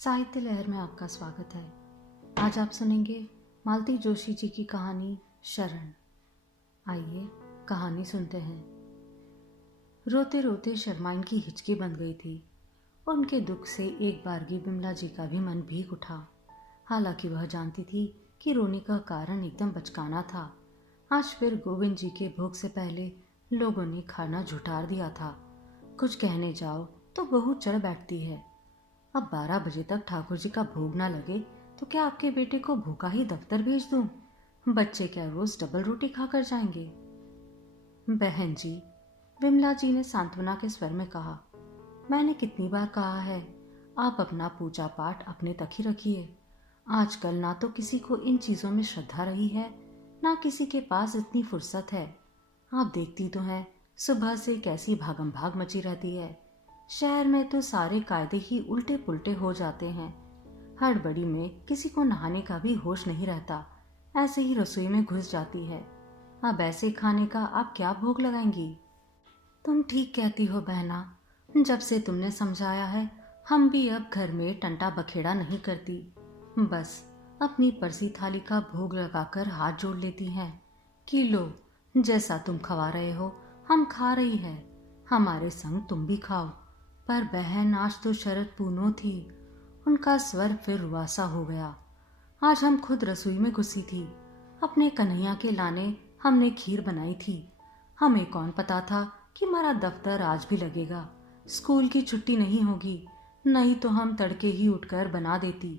साहित्य लहर में आपका स्वागत है। आज आप सुनेंगे मालती जोशी जी की कहानी शरण। आइए कहानी सुनते हैं। रोते रोते शर्माइन की हिचकी बंध गई थी। उनके दुख से एक बारगी बिमला जी का भी मन भीग उठा। हालांकि वह जानती थी कि रोने का कारण एकदम बचकाना था। आज फिर गोविंद जी के भोग से पहले लोगों ने खाना झुठार दिया था। कुछ कहने जाओ तो बहू चढ़ बैठती है। अब 12 बजे तक ठाकुर जी का भोग ना लगे तो क्या आपके बेटे को भूखा ही दफ्तर भेज दूं? बच्चे क्या रोज डबल रोटी खाकर जाएंगे? बहन जी, विमला जी ने सांत्वना के स्वर में कहा, मैंने कितनी बार कहा है, आप अपना पूजा पाठ अपने तक ही रखिए। आजकल ना तो किसी को इन चीजों में श्रद्धा रही है, ना किसी के पास इतनी फुर्सत है। आप देखती तो हैं सुबह से कैसी भागम भाग मची रहती है। शहर में तो सारे कायदे ही उल्टे पुल्टे हो जाते हैं। हड़बड़ी में किसी को नहाने का भी होश नहीं रहता, ऐसे ही रसोई में घुस जाती है। अब ऐसे खाने का आप क्या भोग लगाएंगी? तुम ठीक कहती हो बहना, जब से तुमने समझाया है हम भी अब घर में टंटा बखेड़ा नहीं करती। बस अपनी परसी थाली का भोग लगाकर हाथ जोड़ लेती हैं कि लो, जैसा तुम खवा रहे हो हम खा रही है, हमारे संग तुम भी खाओ। पर बहन, आज तो शरद पूनो थी। उनका स्वर फिर रुआसा हो गया। आज हम खुद रसोई में घुसी थी। अपने कन्हैया के लाने हमने खीर बनाई थी। हमें कौन पता था कि हमारा दफ्तर आज भी लगेगा, स्कूल की छुट्टी नहीं होगी, नहीं तो हम तड़के ही उठकर बना देती।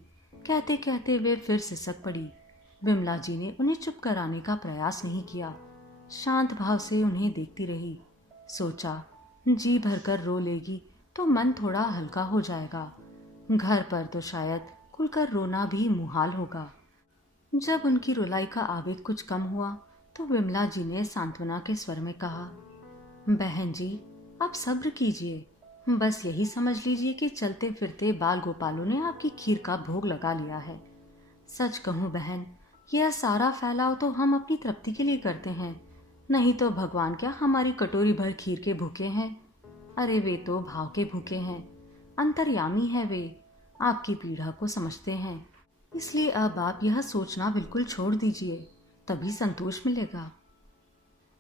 कहते कहते वे फिर सिसक पड़ी। विमला जी ने उन्हें चुप कराने का प्रयास नहीं किया, शांत भाव से उन्हें देखती रही। सोचा जी भरकर रो लेगी तो मन थोड़ा हल्का हो जाएगा। घर पर तो शायद खुलकर रोना भी मुहाल होगा। जब उनकी रुलाई का आवेग कुछ कम हुआ तो विमला जी ने सांत्वना के स्वर में कहा, बहन जी आप सब्र कीजिए, बस यही समझ लीजिए कि चलते फिरते बाल गोपालों ने आपकी खीर का भोग लगा लिया है। सच कहूँ बहन, यह सारा फैलाव तो हम अपनी तृप्ति के लिए करते हैं, नहीं तो भगवान क्या हमारी कटोरी भर खीर के भूखे हैं? अरे वे तो भाव के भूखे हैं, अंतर्यामी है वे, आपकी पीड़ा को समझते हैं। इसलिए अब आप यह सोचना बिल्कुल छोड़ दीजिए, तभी संतोष मिलेगा।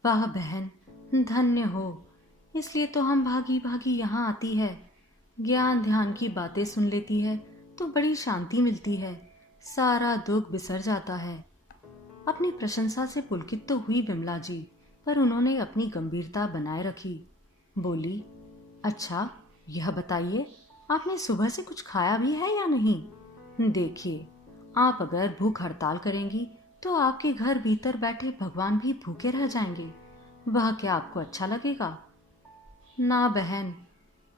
वाह बहन, धन्य हो, इसलिए तो हम भागी भागी यहाँ आती है। ज्ञान ध्यान की बातें सुन लेती है तो बड़ी शांति मिलती है, सारा दुख बिसर जाता है। अपनी प्रशंसा से पुलकित तो हुई विमला जी, पर उन्होंने अपनी गंभीरता बनाए रखी। बोली, अच्छा यह बताइए, आपने सुबह से कुछ खाया भी है या नहीं? देखिए, आप अगर भूख हड़ताल करेंगी तो आपके घर भीतर बैठे भगवान भी भूखे रह जाएंगे। वह क्या आपको अच्छा लगेगा? ना बहन,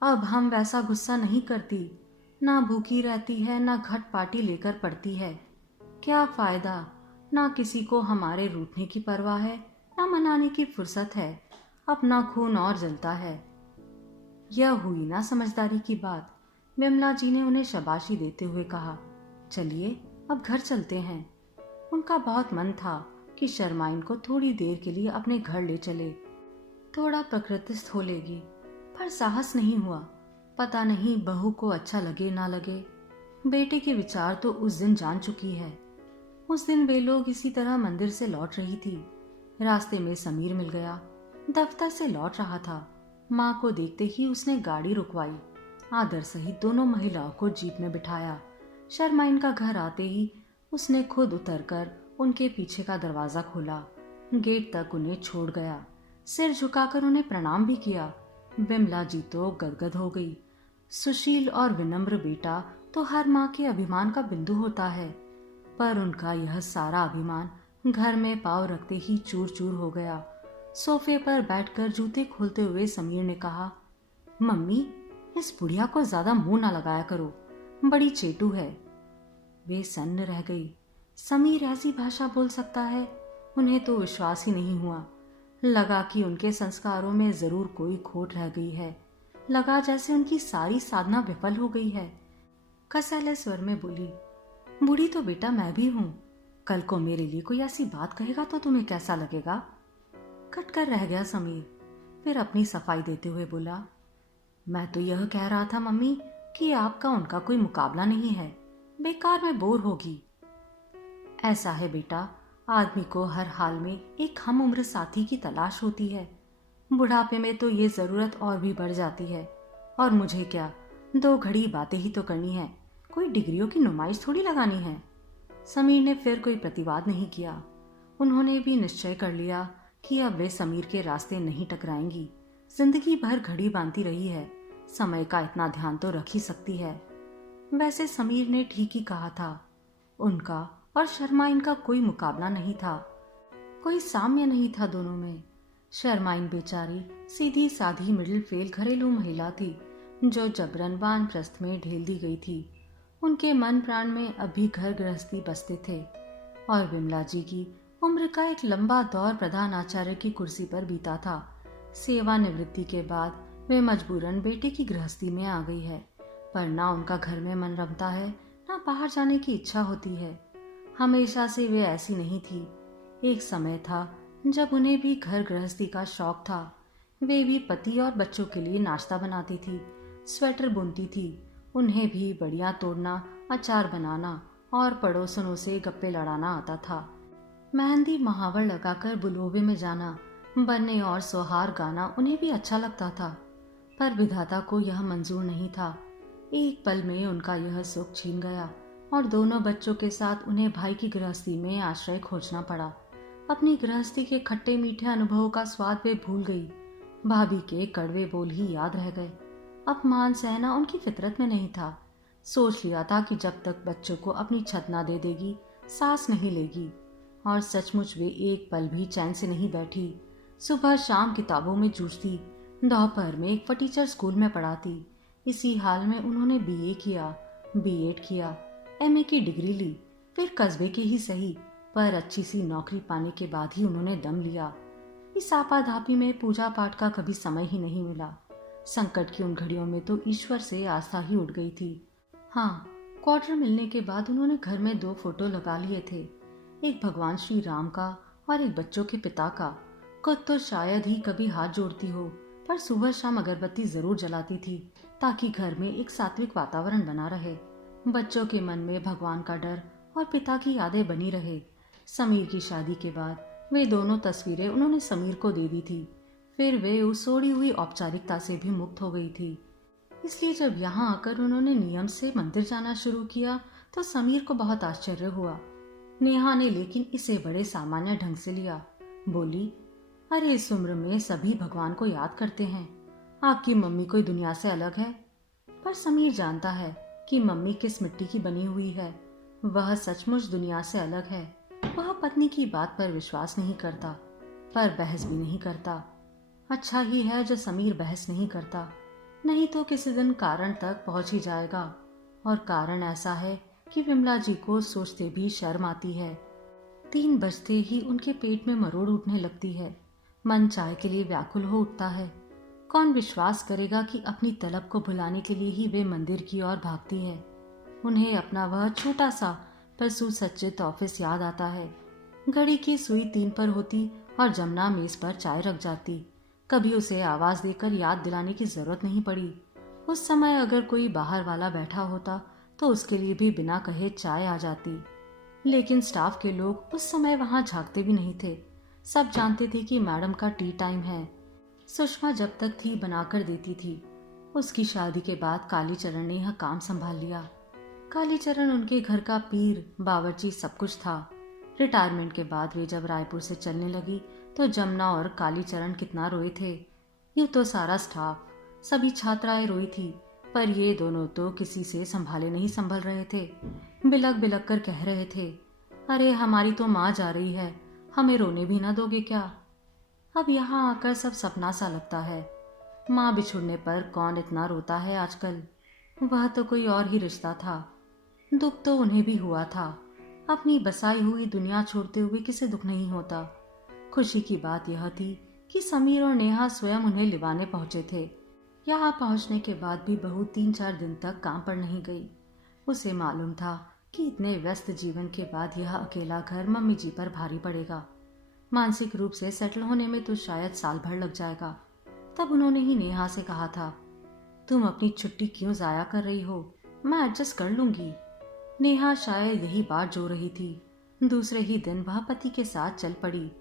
अब हम वैसा गुस्सा नहीं करती, ना भूखी रहती है, ना घट पाटी लेकर पड़ती है। क्या फायदा, ना किसी को हमारे रूठने की परवाह है, ना मनाने की फुर्सत है, अपना खून और जलता है। यह हुई ना समझदारी की बात। विमला जी ने उन्हें शाबाशी देते हुए कहा, चलिए अब घर चलते हैं। उनका बहुत मन था कि शर्माइन को थोड़ी देर के लिए अपने घर ले चले, थोड़ा प्रकृतिस्थ हो लेगी, पर साहस नहीं हुआ। पता नहीं बहू को अच्छा लगे ना लगे, बेटे के विचार तो उस दिन जान चुकी है। उस दिन वे लोग इसी तरह मंदिर से लौट रही थी। रास्ते में समीर मिल गया, दफ्तर से लौट रहा था। माँ को देखते ही उसने गाड़ी रुकवाई, आदर सहित दोनों महिलाओं को जीप में बिठाया। शर्माइन का घर आते ही उसने खुद उतरकर उनके पीछे का दरवाजा खोला, गेट तक उन्हें छोड़ गया, सिर झुकाकर उन्हें प्रणाम भी किया। विमला जी तो गदगद हो गई। सुशील और विनम्र बेटा तो हर माँ के अभिमान का बिंदु होता है, पर उनका यह सारा अभिमान घर में पाँव रखते ही चूर चूर हो गया। सोफे पर बैठकर जूते खोलते हुए समीर ने कहा, मम्मी इस बुढ़िया को ज्यादा मुंह ना लगाया करो, बड़ी चेटू है। वे सन्न रह गई। समीर ऐसी भाषा बोल सकता है? उन्हें तो विश्वास ही नहीं हुआ। लगा कि उनके संस्कारों में जरूर कोई खोट रह गई है। लगा जैसे उनकी सारी साधना विफल हो गई है। कसैले स्वर में बोली, बूढ़ी तो बेटा मैं भी हूं, कल को मेरे लिए कोई ऐसी बात कहेगा तो तुम्हें कैसा लगेगा? कट कर रह गया समीर, फिर अपनी सफाई देते हुए बोला, मैं तो यह कह रहा था मम्मी कि आपका उनका कोई मुकाबला नहीं है, बेकार में बोर होगी। ऐसा है बेटा, आदमी को हर हाल में एक हम उम्र साथी की तलाश होती है। बुढ़ापे में तो ये जरूरत और भी बढ़ जाती है। और मुझे क्या, 2 घड़ी बातें ही तो करनी है, कोई डिग्रियों की नुमाइश थोड़ी लगानी है। समीर ने फिर कोई प्रतिवाद नहीं किया। उन्होंने भी निश्चय कर लिया कि अब वे समीर के रास्ते नहीं टकराएंगी। जिंदगी भर घड़ी बांधती रही है, समय का इतना ध्यान तो रख ही सकती है। वैसे समीर ने ठीक ही कहा था। उनका और शर्मा इनका कोई मुकाबला नहीं था, कोई साम्य नहीं था दोनों में। शर्माइन बेचारी सीधी साधी मिडिल फेल घरेलू महिला थी, जो जबरन वानप्रस्थ में ढेल दी गई थी। उनके मन प्राण में अभी घर गृहस्थी बसते थे। और विमला जी की उम्र का एक लंबा दौर प्रधान आचार्य की कुर्सी पर बीता था। सेवानिवृत्ति के बाद वे मजबूरन बेटे की गृहस्थी में आ गई है, पर ना उनका घर में मन रमता है, ना बाहर जाने की इच्छा होती है। हमेशा से वे ऐसी नहीं थी। एक समय था जब उन्हें भी घर गृहस्थी का शौक था। वे भी पति और बच्चों के लिए नाश्ता बनाती थी, स्वेटर बुनती थी। उन्हें भी बढ़िया तोड़ना, अचार बनाना और पड़ोसनों से गप्पे लड़ाना आता था। मेहंदी महावर लगाकर बुलोवे में जाना, बन्ने और सोहार गाना उन्हें भी अच्छा लगता था। पर विधाता को यह मंजूर नहीं था। एक पल में उनका यह सुख छीन गया और दोनों बच्चों के साथ उन्हें भाई की गृहस्थी में आश्रय खोजना पड़ा। अपनी गृहस्थी के खट्टे मीठे अनुभवों का स्वाद वे भूल गई। भाभी के कड़वे बोल ही याद रह गए। अपमान सहना उनकी फितरत में नहीं था। सोच लिया था कि जब तक बच्चों को अपनी छत ना दे देगी, सांस नहीं लेगी। और सचमुच वे एक पल भी चैन से नहीं बैठी। सुबह शाम किताबों में जूझती, दोपहर में एक फटीचर स्कूल में पढ़ाती। इसी हाल में उन्होंने बीए किया, बीएड किया, एमए की डिग्री ली। फिर कस्बे के ही सही, पर अच्छी सी नौकरी पाने के बाद ही उन्होंने दम लिया। इस आपाधापी में पूजा पाठ का कभी समय ही नहीं मिला। संकट की उन घड़ियों में तो ईश्वर से आस्था ही उठ गई थी। हाँ, क्वार्टर मिलने के बाद उन्होंने घर में 2 फोटो लगा लिए थे, एक भगवान श्री राम का और एक बच्चों के पिता का। खुद तो शायद ही कभी हाथ जोड़ती हो, पर सुबह शाम अगरबत्ती जरूर जलाती थी, ताकि घर में एक सात्विक वातावरण बना रहे। बच्चों के मन में भगवान का डर और पिता की यादें बनी रहे। समीर की शादी के बाद वे दोनों तस्वीरें उन्होंने समीर को दे दी थी। फिर वे उस सोड़ी हुई औपचारिकता से भी मुक्त हो गई थी। इसलिए जब यहाँ आकर उन्होंने नियम से मंदिर जाना शुरू किया तो समीर को बहुत आश्चर्य हुआ। नेहा ने लेकिन इसे बड़े सामान्य ढंग से लिया। बोली, अरे इस उम्र में सभी भगवान को याद करते हैं, आपकी मम्मी कोई दुनिया से अलग है? पर समीर जानता है कि मम्मी किस मिट्टी की बनी हुई है। वह सचमुच दुनिया से अलग है। वह पत्नी की बात पर विश्वास नहीं करता, पर बहस भी नहीं करता। अच्छा ही है जो समीर बहस नहीं करता, नहीं तो किसी दिन कारण तक पहुंच ही जाएगा। और कारण ऐसा है कि विमला जी को सोचते भी शर्म आती है। 3 बजते ही उनके पेट में मरोड़ उठने लगती है। मन चाय के लिए व्याकुल हो उठता है। कौन विश्वास करेगा कि अपनी तलब को भुलाने के लिए ही वे मंदिर की ओर भागती है। उन्हें अपना वह छोटा सा पर सुसज्जित ऑफिस याद आता है। घड़ी की सुई 3 पर होती और जमुना मेज पर चाय रख जाती। कभी उसे आवाज देकर याद दिलाने की जरूरत नहीं पड़ी। उस समय अगर कोई बाहर वाला बैठा होता तो उसके लिए भी बिना कहे चाय आ जाती। लेकिन स्टाफ के लोग उस समय वहां झांकते भी नहीं थे। सब जानते थे कि मैडम का टी टाइम है। सुषमा जब तक थी बनाकर देती थी। उसकी शादी के बाद कालीचरण ने यह काम संभाल लिया। कालीचरण उनके घर का पीर, बावर्ची सब कुछ था। रिटायरमेंट के बाद वे जब रायपुर से चलने लगी तो जमुना और कालीचरण कितना रोए थे। यूं तो सारा स्टाफ, सभी छात्राएं रोई थी, पर ये दोनों तो किसी से संभाले नहीं संभल रहे थे। बिलक बिलक कर कह रहे थे, अरे हमारी तो माँ जा रही है, हमें रोने भी ना दोगे क्या? अब यहाँ आकर सब सपना सा लगता है। माँ बिछुड़ने पर कौन इतना रोता है आजकल। वह तो कोई और ही रिश्ता था। दुख तो उन्हें भी हुआ था। अपनी बसाई हुई दुनिया छोड़ते हुए किसे दुख नहीं होता। खुशी की बात यह थी कि समीर और नेहा स्वयं उन्हें लिवाने पहुंचे थे। यहाँ पहुंचने के बाद भी बहू 3-4 दिन तक काम पर नहीं गई। उसे मालूम था कि इतने व्यस्त जीवन के बाद यह अकेला घर मम्मी जी पर भारी पड़ेगा। मानसिक रूप से सेटल होने में तो शायद साल भर लग जाएगा। तब उन्होंने ही नेहा से कहा था, तुम अपनी छुट्टी क्यों ज़ाया कर रही हो? मैं एडजस्ट कर लूंगी। नेहा शायद यही बात जो रही थी। दूसरे ही दिन वह पति के साथ चल पड़ी।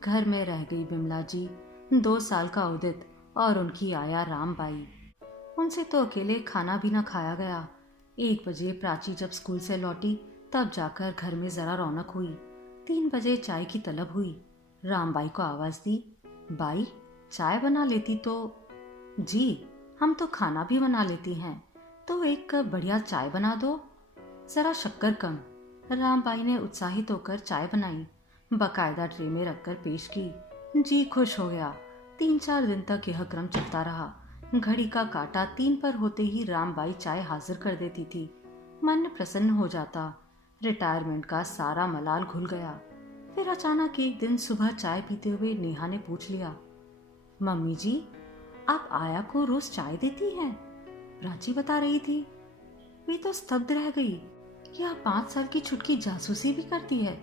घर में रह गई बिमला जी, 2 साल का उदित और उनकी आया रामबाई। उनसे तो अकेले खाना भी न खाया गया। 1 बजे प्राची जब स्कूल से लौटी तब जाकर घर में जरा रौनक हुई। 3 बजे चाय की तलब हुई। रामबाई को आवाज दी, बाई चाय बना लेती तो। जी, हम तो खाना भी बना लेती हैं, तो 1 कप बढ़िया चाय बना दो, जरा शक्कर कम। रामबाई ने उत्साहित होकर चाय बनाई, बकायदा ट्रे में रखकर पेश की। जी खुश हो गया। 3-4 दिन तक यह क्रम चलता रहा। घड़ी का काटा 3 पर होते ही रामबाई चाय हाजिर कर देती थी। मन प्रसन्न हो जाता। रिटायरमेंट का सारा मलाल घुल गया। फिर अचानक एक दिन सुबह चाय पीते हुए नेहा ने पूछ लिया, मम्मी जी, आप आया को रोज चाय देती हैं? प्राची बता रही थी। वे तो स्तब्ध रह गई। यह 5 साल की छुटकी जासूसी भी करती है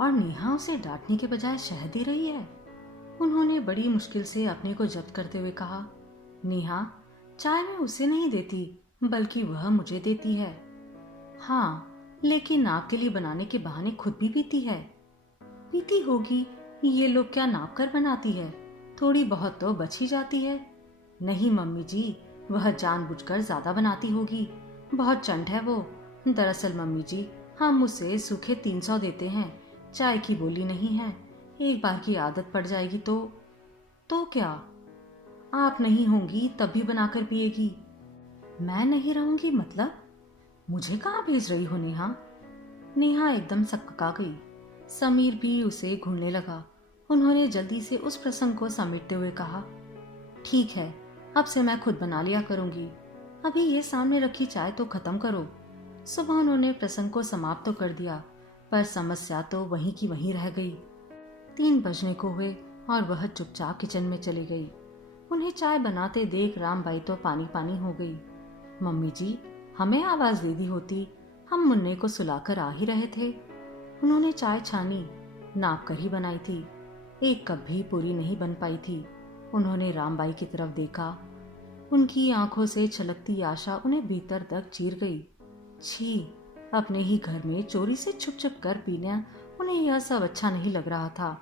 और नेहा उसे डांटने के बजाय शह दे रही है। उन्होंने बड़ी मुश्किल से अपने को जब्त करते हुए कहा, नेहा, चाय मैं उसे नहीं देती बल्कि वह मुझे देती है। हाँ, लेकिन आपके लिए बनाने के बहाने खुद भी पीती है। पीती होगी, ये लोग क्या नाप कर बनाती है? थोड़ी बहुत तो बच ही जाती है। नहीं मम्मी जी, वह जानबूझकर ज्यादा बनाती होगी। बहुत चंट है वो। दरअसल मम्मी जी, हम उसे सूखे 300 देते हैं, चाय की बोली नहीं है। एक बार की आदत पड़ जाएगी तो क्या? आप नहीं होंगी तब भी बनाकर पिएगी। मैं नहीं रहूंगी मतलब? मुझे कहाँ भेज रही हो नेहा? नेहा एकदम सकका गई। समीर भी उसे घूरने लगा। उन्होंने जल्दी से उस प्रसंग को समेटते हुए कहा, ठीक है, अब से मैं खुद बना लिया करूंगी। अभी ये सामने रखी चाय तो खत्म करो। सुबह उन्होंने प्रसंग को समाप्त तो कर दिया, पर समस्या तो वहीं की वहीं रह गई। 3 बजने को हुए और वह चुपचाप किचन में चली गई। उन्हें चाय बनाते देख रामबाई तो पानी पानी हो गई। मम्मी जी, हमें आवाज दे दी होती, हम मुन्ने को सुलाकर आ ही रहे थे। उन्होंने चाय छानी, नाप कर ही बनाई थी। 1 कप भी पूरी नहीं बन पाई थी। उन्होंने रामबाई की तरफ देखा। उनकी आंखों से छलकती आशा उन्हें भीतर तक चीर गई। छी, अपने ही घर में चोरी से छुप छुप कर पीना उन्हें यह सब अच्छा नहीं लग रहा था।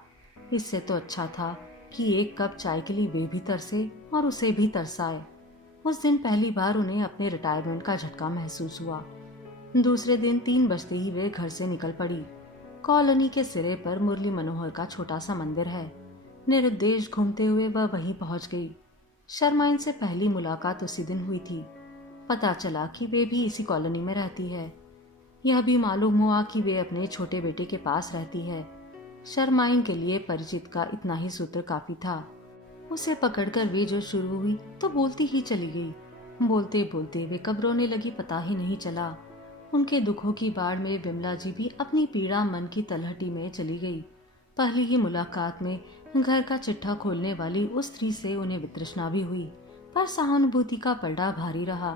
इससे तो अच्छा था कि 1 कप चाय के लिए वे भी तरसे और उसे भी तरसाए। उस दिन पहली बार उन्हें अपने रिटायरमेंट का झटका महसूस हुआ। दूसरे दिन 3 बजते ही वे घर से निकल पड़ी। कॉलोनी के सिरे पर मुरली मनोहर का छोटा सा मंदिर है। निरुद्देश घूमते हुए वह वहीं पहुंच गई। शर्मा इनसे पहली मुलाकात उसी दिन हुई थी। पता चला कि वे भी इसी कॉलोनी में रहती है। यह भी मालूम हुआ कि वे अपने छोटे बेटे के पास रहती है। शर्माइन के लिए परिचित का इतना ही सूत्र काफी था। उसे पकड़कर वे जो शुरू हुई तो बोलती ही चली गई। बोलते बोलते वे कब रोने लगी पता ही नहीं चला। उनके दुखों की बाढ़ में बिमला जी भी अपनी पीड़ा मन की तलहटी में चली गई। पहली ही मुलाकात में घर का चिट्ठा खोलने वाली उस स्त्री से उन्हें वितृष्णा भी हुई, पर सहानुभूति का पलड़ा भारी रहा।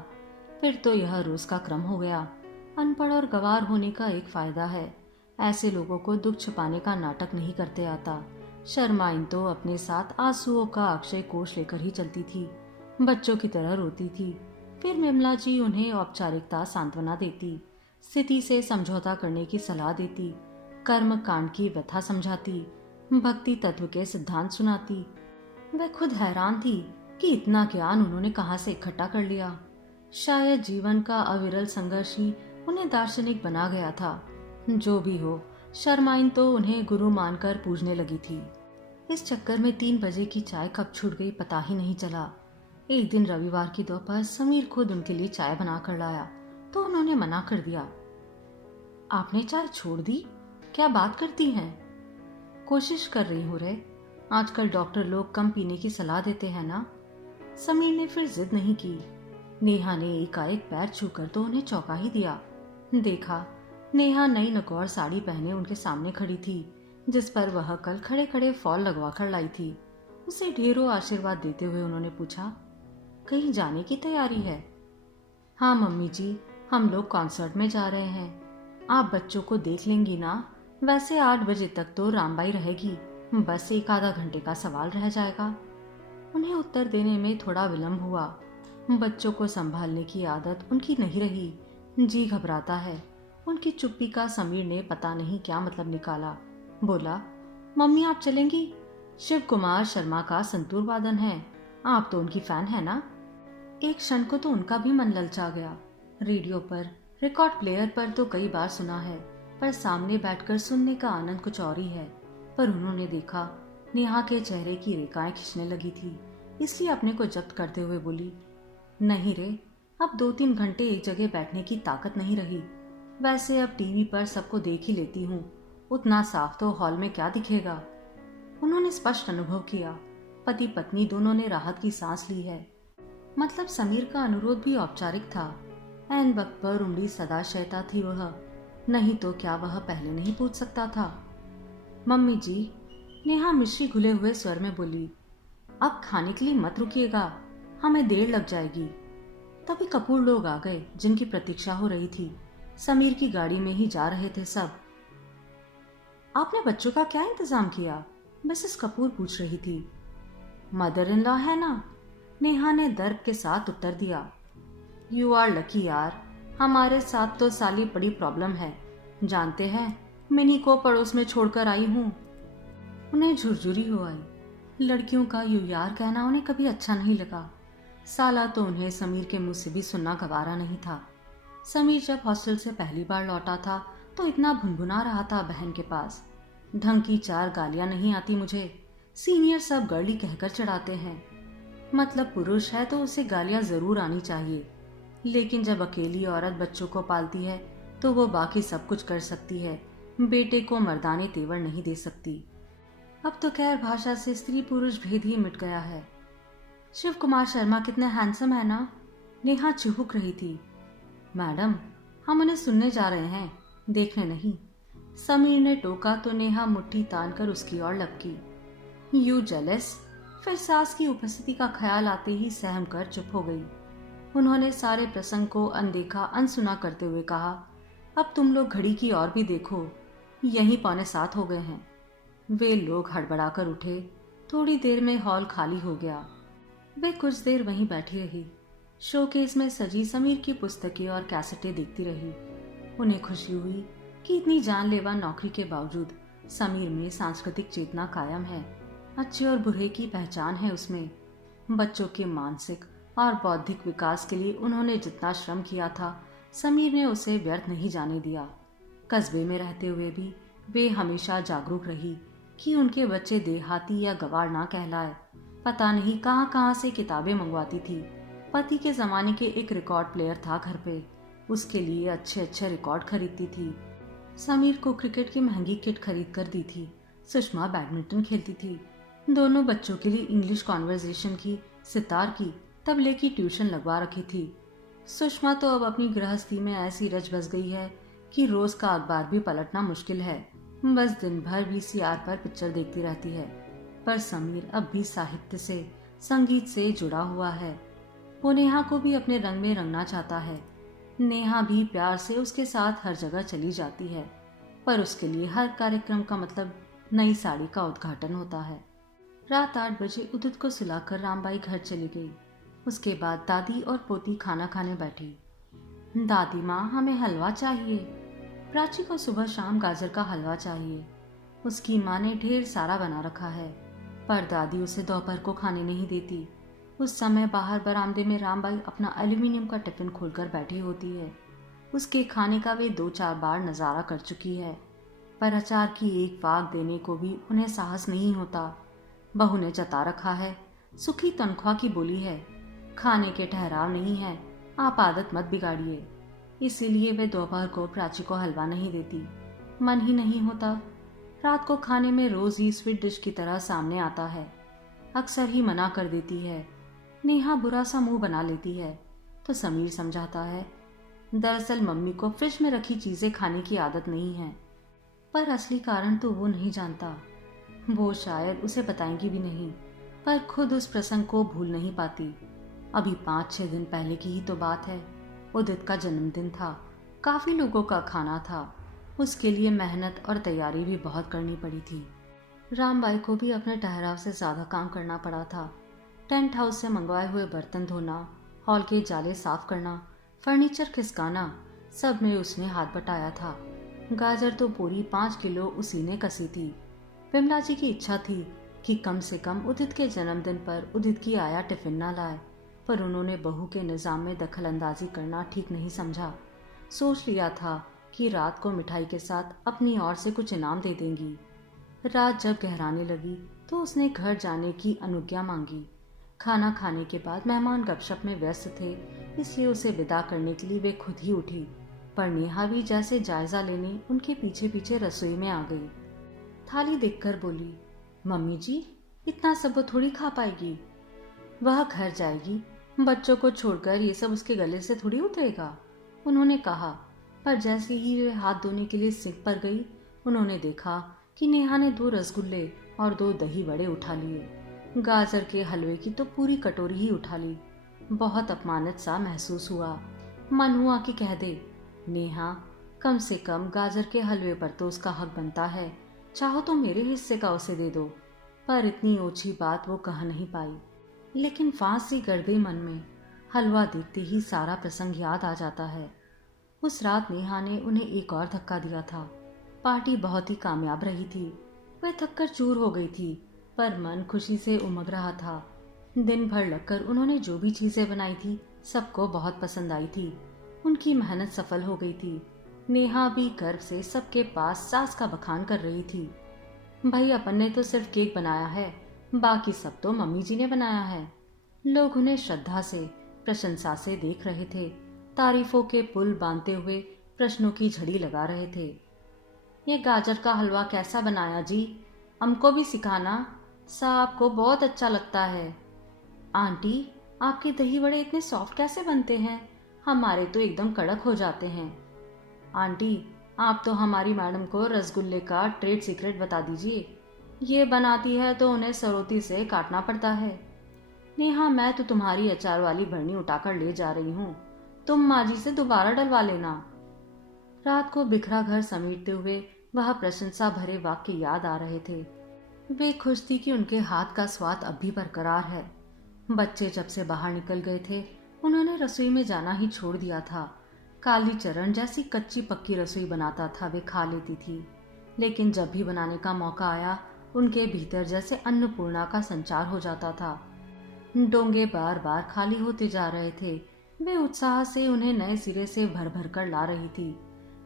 फिर तो यह रोज का क्रम हो गया। अनपढ़ और गंवार होने का एक फायदा है, ऐसे लोगों को दुख छुपाने का नाटक नहीं करते आता। शर्माइन तो अपने साथ आंसुओं का अक्षय कोष लेकर ही चलती थी। बच्चों की तरह रोती थी। फिर विमला जी उन्हें औपचारिकता सांत्वना देती, स्थिति से समझौता करने की सलाह देती, कर्म कांड की व्यथा समझाती, भक्ति तत्व के सिद्धांत सुनाती। वह खुद हैरान थी कि इतना ज्ञान उन्होंने कहाँ से इकट्ठा कर लिया। शायद जीवन का अविरल संघर्ष ही उन्हें दार्शनिक बना गया था। जो भी हो, शर्माइन तो उन्हें गुरु मानकर पूजने लगी थी। इस चक्कर में 3 बजे की चाय कब छूट गई पता ही नहीं चला। एक दिन रविवार की दोपहर समीर खुद उनके लिए चाय बना कर लाया तो उन्होंने मना कर दिया। आपने चाय छोड़ दी? क्या बात करती हैं? कोशिश कर रही हूँ रे, आजकल डॉक्टर लोग कम पीने की सलाह देते हैं ना। समीर ने फिर जिद नहीं की। नेहा ने एकाएक पैर छूकर तो उन्हें चौंका ही दिया। देखा, नेहा नई नकौर साड़ी पहने उनके सामने खड़ी थी, जिस पर वह कल खड़े खड़े फॉल लगवा कर लाई थी। उसे ढेरों आशीर्वाद देते हुए उन्होंने पूछा, कहीं जाने की तैयारी है? हाँ मम्मी जी, हम लोग कॉन्सर्ट में जा रहे हैं। आप बच्चों को देख लेंगी ना? वैसे 8 बजे तक तो रामबाई रहेगी, बस 1 आधा घंटे का सवाल रह जाएगा। उन्हें उत्तर देने में थोड़ा विलंब हुआ। बच्चों को संभालने की आदत उनकी नहीं रही। जी घबराता है। उनकी चुप्पी का समीर ने पता नहीं क्या मतलब निकाला। बोला, मम्मी आप चलेंगी? शिव कुमार शर्मा का संतूर वादन है। आप तो उनकी फैन है ना? एक क्षण को तो उनका भी मन ललचा गया। रेडियो पर, रिकॉर्ड प्लेयर पर तो कई बार सुना है, पर सामने बैठकर सुनने का आनंद कुछ और ही है। पर उन्होंने देखा नेहा के चेहरे की रेखाएं खिंचने लगी थी, इसलिए अपने को जब्त करते हुए बोली, नहीं रे, अब 2-3 घंटे एक जगह बैठने की ताकत नहीं रही। वैसे अब टीवी पर सबको देख ही लेती हूँ, उतना साफ तो हॉल में क्या दिखेगा। उन्होंने स्पष्ट अनुभव किया, पति पत्नी दोनों ने राहत की सांस ली है। मतलब समीर का अनुरोध भी औपचारिक था। ऐन वक्त पर उंगली सदा शैता थी वह, नहीं तो क्या वह पहले नहीं पूछ सकता था? मम्मी जी, नेहा मिश्री घुले हुए स्वर में बोली, अब खाने के लिए मत रुकिएगा, हमें देर लग जाएगी। तभी कपूर लोग आ गए जिनकी प्रतीक्षा हो रही थी। समीर की गाड़ी में ही जा रहे थे सब। आपने बच्चों का क्या इंतजाम किया? मिसेस कपूर पूछ रही थी। मदर इन लॉ है ना, नेहा ने दर्द के साथ उत्तर दिया। यू आर लकी यार, हमारे साथ तो साली बड़ी प्रॉब्लम है। जानते हैं, मिनी को पड़ोस में छोड़कर आई हूँ। उन्हें झुरझुरी हो आई। लड़कियों का यू यार कहना उन्हें कभी अच्छा नहीं लगा। साला तो उन्हें समीर के मुंह से भी सुनना गवारा नहीं था। समीर जब हॉस्टल से पहली बार लौटा था तो इतना भुनभुना रहा था बहन के पास, ढंग की 4 गालियां नहीं आती मुझे, सीनियर सब गर्ली कहकर चढ़ाते हैं। मतलब पुरुष है तो उसे गालियां जरूर आनी चाहिए, लेकिन जब अकेली औरत बच्चों को पालती है तो वो बाकी सब कुछ कर सकती है, बेटे को मर्दाने तेवर नहीं दे सकती। अब तो खैर भाषा से स्त्री पुरुष भेद ही मिट गया है। शिव कुमार शर्मा कितने हैंडसम है ना? नेहा चिहुक रही थी। मैडम, हम उन्हें सुनने जा रहे हैं, देखने नहीं। समीर ने टोका तो नेहा मुट्ठी तान कर उसकी ओर लपकी। You jealous? फिर सास की उपस्थिति का ख्याल आते ही सहम कर चुप हो गई। उन्होंने सारे प्रसंग को अनदेखा अनसुना करते हुए कहा, अब तुम लोग घड़ी की ओर भी देखो, यही 6:45 हो गए हैं। वे लोग हड़बड़ाकर उठे। थोड़ी देर में हॉल खाली हो गया। वे कुछ देर वहीं बैठी रही, शोकेस में सजी समीर की पुस्तकें और कैसेटें देखती रही। उन्हें खुशी हुई कि इतनी जानलेवा नौकरी के बावजूद समीर में सांस्कृतिक चेतना कायम है। अच्छे और बुरे की पहचान है उसमें। बच्चों के मानसिक और बौद्धिक विकास के लिए उन्होंने जितना श्रम किया था, समीर ने उसे व्यर्थ नहीं जाने दिया। कस्बे में रहते हुए भी वे हमेशा जागरूक रही कि उनके बच्चे देहाती या गवार ना कहलाए। पता नहीं कहाँ कहाँ से किताबें मंगवाती थी। पति के जमाने के एक रिकॉर्ड प्लेयर था घर पे, उसके लिए अच्छे अच्छे रिकॉर्ड खरीदती थी। समीर को क्रिकेट की महंगी किट खरीद कर दी थी। सुषमा बैडमिंटन खेलती थी। दोनों बच्चों के लिए इंग्लिश कॉन्वर्सेशन की, सितार की, तबले की ट्यूशन लगवा रखी थी। सुषमा तो अब अपनी गृहस्थी में ऐसी रच बस गई है कि रोज का अखबार भी पलटना मुश्किल है। बस दिन भर VCR पर पिक्चर देखती रहती है। पर समीर अब भी साहित्य से, संगीत से जुड़ा हुआ है। वो नेहा को भी अपने रंग में रंगना चाहता है। नेहा भी प्यार से उसके साथ हर जगह चली जाती है, पर उसके लिए हर कार्यक्रम का मतलब नई साड़ी का उद्घाटन होता है। रात 8 बजे उदित को सुलाकर रामबाई घर चली गई। उसके बाद दादी और पोती खाना खाने बैठी। दादी माँ, हमें हलवा चाहिए। प्राची को सुबह शाम गाजर का हलवा चाहिए। उसकी माँ ने ढेर सारा बना रखा है, पर दादी उसे दोपहर को खाने नहीं देती। उस समय बाहर बरामदे में रामबाई अपना एल्यूमिनियम का टिफिन खोलकर बैठी होती है। उसके खाने का वे 2-4 बार नजारा कर चुकी है, पर अचार की एक फाक देने को भी उन्हें साहस नहीं होता। बहू ने जता रखा है, सुखी तनख्वाह की बोली है, खाने के ठहराव नहीं है, आप आदत मत बिगाड़िए। इसीलिए वे दोपहर को प्राची को हलवा नहीं देती। मन ही नहीं होता। रात को खाने में रोज ही स्वीट डिश की तरह सामने आता है। अक्सर ही मना कर देती है। नेहा बुरा सा मुंह बना लेती है तो समीर समझाता है, दरअसल मम्मी को फ्रिज में रखी चीजें खाने की आदत नहीं है। पर असली कारण तो वो नहीं जानता। वो शायद उसे बताएंगी भी नहीं, पर खुद उस प्रसंग को भूल नहीं पाती। अभी 5-6 दिन पहले की ही तो बात है। उदित का जन्मदिन था। काफी लोगों का खाना था। उसके लिए मेहनत और तैयारी भी बहुत करनी पड़ी थी। रामबाई को भी अपने ठहराव से ज्यादा काम करना पड़ा था। टेंट हाउस से मंगवाए हुए बर्तन धोना, हॉल के जाले साफ करना, फर्नीचर खिसकाना, सब में उसने हाथ बटाया था। गाजर तो पूरी 5 किलो उसी ने कसी थी। विमला जी की इच्छा थी कि कम से कम उदित के जन्मदिन पर उदित की आया टिफिन ना लाए, पर उन्होंने बहू के निजाम में दखल अंदाजी करना ठीक नहीं समझा। सोच लिया था कि रात को मिठाई के साथ अपनी ओर से कुछ इनाम दे देंगी। रात जब गहराने लगी तो उसने घर जाने की अनुज्ञा मांगी। खाना खाने के बाद मेहमान गपशप में व्यस्त थे, इसलिए उसे विदा करने के लिए वे खुद ही उठी, पर नेहा भी जैसे जायजा लेने उनके पीछे पीछे रसोई में आ गई। थाली देखकर बोली, मम्मी जी, इतना सब वो थोड़ी खा पाएगी। वह घर जाएगी, बच्चों को छोड़कर ये सब उसके गले से थोड़ी उतरेगा, उन्होंने कहा। पर जैसे ही वे हाथ धोने के लिए सिंक पर गई, उन्होंने देखा कि नेहा ने 2 रसगुल्ले और 2 दही बड़े उठा लिए। गाजर के हलवे की तो पूरी कटोरी ही उठा ली। बहुत अपमानित सा महसूस हुआ। मन हुआ कि कह दे, नेहा, कम से कम गाजर के हलवे पर तो उसका हक बनता है, चाहो तो मेरे हिस्से का उसे दे दो। पर इतनी ओछी बात वो कह नहीं पाई। लेकिन फांस सी गड़ गई मन में। हलवा देखते ही सारा प्रसंग याद आ जाता है। उस रात नेहा ने उन्हें एक और धक्का दिया था। पार्टी बहुत ही कामयाब रही थी। वह थककर चूर हो गई थी, पर मन खुशी से उमग रहा था। दिन भर लगकर उन्होंने जो भी चीजें बनाई थी, सबको बहुत पसंद आई थी। उनकी मेहनत सफल हो गई थी। नेहा भी गर्व से सबके पास सास का बखान कर रही थी। भाई, अपन ने तो सिर्फ केक बनाया है, बाकी सब तो मम्मी जी ने बनाया है। लोग उन्हें श्रद्धा से, प्रशंसा से देख रहे थे। तारीफों के पुल बांधते हुए प्रश्नों की झड़ी लगा रहे थे। ये गाजर का हलवा कैसा बनाया जी? हमको भी सिखाना, साहब को बहुत अच्छा लगता है। आंटी, आपके दही बड़े इतने सॉफ्ट कैसे बनते हैं? हमारे तो एकदम कड़क हो जाते हैं। आंटी, आप तो हमारी मैडम को रसगुल्ले का ट्रेड सीक्रेट बता दीजिए। ये बनाती है तो उन्हें सरोती से काटना पड़ता है। नेहा, मैं तो तुम्हारी अचार वाली भरनी उठाकर ले जा रही हूँ, तुम माँ जी से दोबारा डलवा लेना। रात को बिखरा घर समेटते हुए वह प्रशंसा भरे वाक्य याद आ रहे थे। वे खुश थी कि उनके हाथ का स्वाद अब भी बरकरार है। बच्चे जब से बाहर निकल गए थे, उन्होंने रसोई में जाना ही छोड़ दिया था। काली चरण जैसी कच्ची पक्की रसोई बनाता था, वे खा लेती थी, लेकिन जब भी बनाने का मौका आया, उनके भीतर जैसे अन्नपूर्णा का संचार हो जाता था। डोंगे बार बार खाली होते जा रहे थे। वे उत्साह से उन्हें नए सिरे से भर भर कर ला रही थी।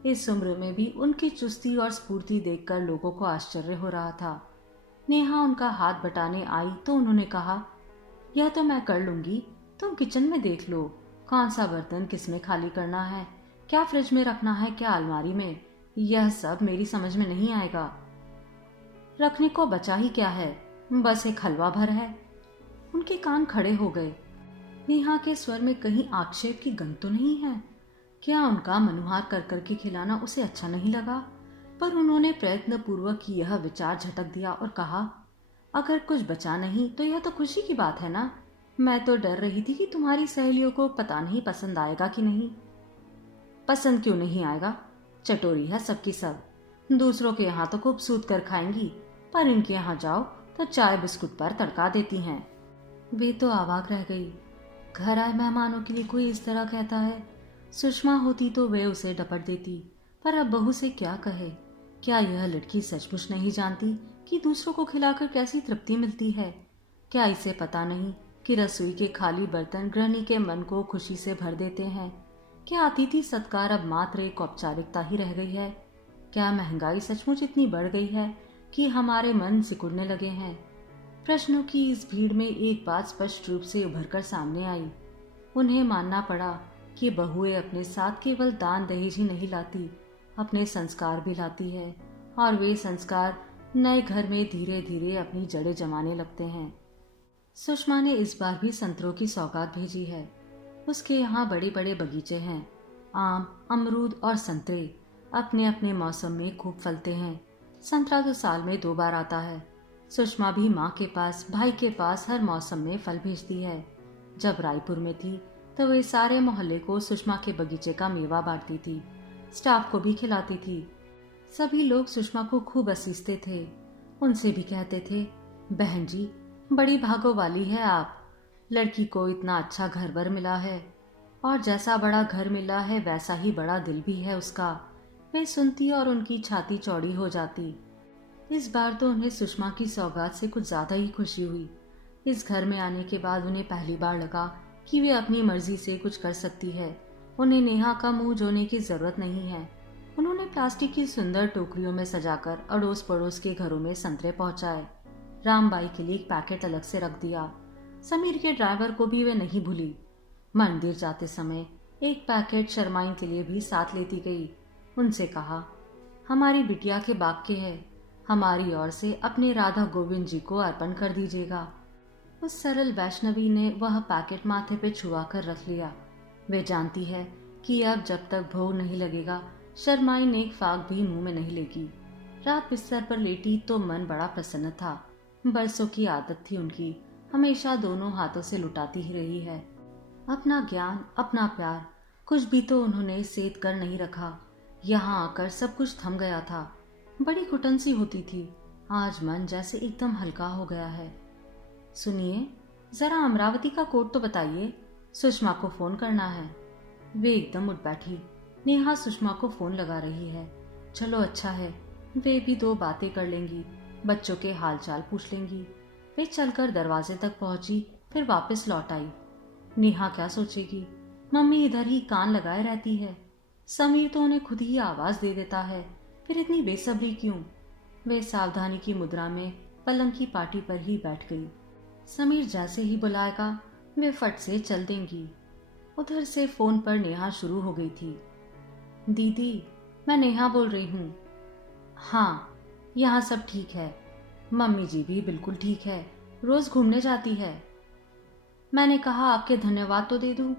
इस उम्र में भी उनकी चुस्ती और स्फूर्ति देखकर लोगों को आश्चर्य हो रहा था। नेहा उनका हाथ बटाने आई तो उन्होंने कहा, यह तो मैं कर लूंगी, तुम किचन में देख लो, कौन सा बर्तन किसमें खाली करना है, क्या फ्रिज में रखना है, क्या अलमारी में, यह सब मेरी समझ में नहीं आएगा। रखने को बचा ही क्या है, बस एक हलवा भर है। उनके कान खड़े हो गए। नेहा के स्वर में कहीं आक्षेप की गंध तो नहीं है? क्या उनका मनुहार कर करके खिलाना उसे अच्छा नहीं लगा? पर उन्होंने प्रयत्न पूर्वक यह विचार झटक दिया और कहा, अगर कुछ बचा नहीं तो यह तो खुशी की बात है ना। मैं तो डर रही थी कि तुम्हारी सहेलियों को पता नहीं पसंद आएगा कि नहीं। पसंद क्यों नहीं आएगा, चटोरी है सबकी सब। दूसरों के यहाँ तो खूब सूत कर खाएंगी, पर इनके यहाँ जाओ तो चाय बिस्कुट पर तड़का देती हैं। वे तो अवाक रह गई। घर आए मेहमानों के लिए कोई इस तरह कहता है? सुषमा होती तो वे उसे डपट देती, पर अब बहू से क्या कहे? क्या यह लड़की सचमुच नहीं जानती कि दूसरों को खिलाकर कैसी तृप्ति मिलती है? क्या इसे पता नहीं कि रसोई के खाली बर्तन गृहिणी के मन को खुशी से भर देते हैं? क्या अतिथि सत्कार अब मात्र एक औपचारिकता ही रह गई है? क्या महंगाई सचमुच इतनी बढ़ गई है कि हमारे मन सिकुड़ने लगे हैं? प्रश्नों की इस भीड़ में एक बात स्पष्ट रूप से उभरकर सामने आई। उन्हें मानना पड़ा कि बहुएं अपने साथ केवल दान दहेज ही नहीं लाती, अपने संस्कार भी लाती है, और वे संस्कार नए घर में धीरे धीरे अपनी जड़ें जमाने लगते हैं। सुषमा ने इस बार भी संतरों की सौगात भेजी है। उसके यहाँ बड़े बड़े बगीचे हैं। आम, अमरूद और संतरे अपने अपने मौसम में खूब फलते हैं। संतरा तो साल में 2 बार आता है। सुषमा भी माँ के पास, भाई के पास हर मौसम में फल भेजती है। जब रायपुर में थी तो वे सारे मोहल्ले को सुषमा के बगीचे का मेवा बांटती थी, स्टाफ को भी खिलाती थी। सभी लोग सुषमा को खूब असीसते थे। उनसे भी कहते थे, बहन जी, बड़ी भागो वाली है आप। लड़की को इतना अच्छा घर बर मिला है, और जैसा बड़ा घर मिला है वैसा ही बड़ा दिल भी है उसका। वे सुनती और उनकी छाती चौड़ी हो जाती। इस बार तो उन्हें सुषमा की सौगात से कुछ ज्यादा ही खुशी हुई। इस घर में आने के बाद उन्हें पहली बार लगा कि वे अपनी मर्जी से कुछ कर सकती है। उन्हें नेहा का मुंह धोने की जरूरत नहीं है। उन्होंने प्लास्टिक की सुंदर टोकरियों में सजाकर अड़ोस पड़ोस के घरों में संतरे पहुंचाए। रामबाई के लिए एक पैकेट अलग से रख दिया। समीर के ड्राइवर को भी वे नहीं भूली। मंदिर जाते समय एक पैकेट शर्माइन के लिए भी साथ लेती गई। उनसे कहा, हमारी बिटिया के बाग के है, हमारी ओर से अपने राधा गोविंद जी को अर्पण कर दीजिएगा। उस सरल वैष्णवी ने वह पैकेट माथे पे छुआ कर रख लिया। वे जानती है कि अब जब तक भोग नहीं लगेगा शर्माइन एक फाग भी मुंह में नहीं लेगी। रात बिस्तर पर लेटी तो मन बड़ा प्रसन्न था। बरसों की आदत थी उनकी, हमेशा दोनों हाथों से लुटाती ही रही है। अपना ज्ञान, अपना प्यार, कुछ भी तो उन्होंने सेध कर नहीं रखा। यहाँ आकर सब कुछ थम गया था। बड़ी घुटन सी होती थी। आज मन जैसे एकदम हल्का हो गया है। सुनिए, जरा अमरावती का कोड तो बताइए, सुषमा को फोन करना है। वे एकदम उठ बैठी। नेहा सुषमा को फोन लगा रही है। चलो अच्छा है, वे भी दो बातें कर लेंगी, बच्चों के हालचाल पूछ लेंगी। वे चलकर दरवाजे तक पहुंची, फिर वापस लौट आई। नेहा क्या सोचेगी, मम्मी इधर ही कान लगाए रहती है। समीर तो उन्हें खुद ही आवाज दे देता है, फिर इतनी बेसब्री क्यों। वे सावधानी की मुद्रा में पलंग की पाटी पर ही बैठ गई। समीर जैसे ही बुलाएगा वे फट से चल देंगी। उधर से फोन पर नेहा शुरू हो गई थी। दीदी, मैं नेहा बोल रही हूँ। हाँ, यहाँ सब ठीक है, मम्मी जी भी बिल्कुल ठीक है, रोज घूमने जाती है। मैंने कहा आपके धन्यवाद तो दे दूं।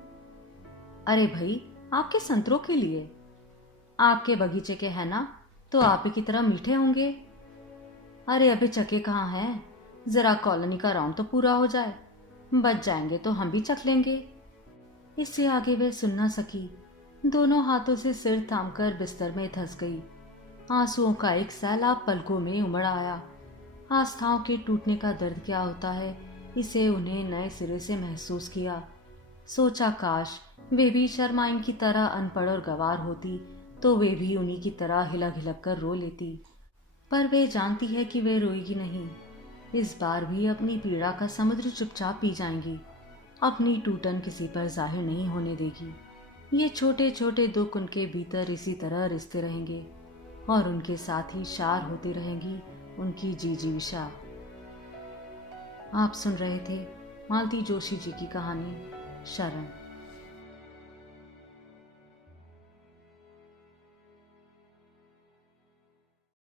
अरे भाई, आपके संतरों के लिए। आपके बगीचे के हैं ना, तो आप ही की तरह मीठे होंगे। अरे अभी चके कहाँ हैं, जरा कॉलोनी का राउंड तो पूरा हो जाए, बच जाएंगे तो हम भी चख लेंगे। इससे आगे वह सुन न सकी। दोनों हाथों से सिर थामकर बिस्तर में धंस गई। आंसुओं का एक सैलाब पलकों में उमड़ आया। आस्थाओं के टूटने का दर्द क्या होता है, इसे उन्हें नए सिरे से महसूस किया। सोचा काश वे भी शर्माइन की तरह अनपढ़ और गंवार होती तो वे भी उन्हीं की तरह हिलक हिलक कर रो लेती। पर वे जानती है कि वे रोएगी नहीं। इस बार भी अपनी पीड़ा का समुद्र चुपचाप पी जाएंगी। अपनी टूटन किसी पर जाहिर नहीं होने देगी। ये छोटे छोटे दुख उनके भीतर इसी तरह रिश्ते रहेंगे और उनके साथ ही शार होती रहेंगी उनकी जिजीविषा। आप सुन रहे थे मालती जोशी जी की कहानी शरण।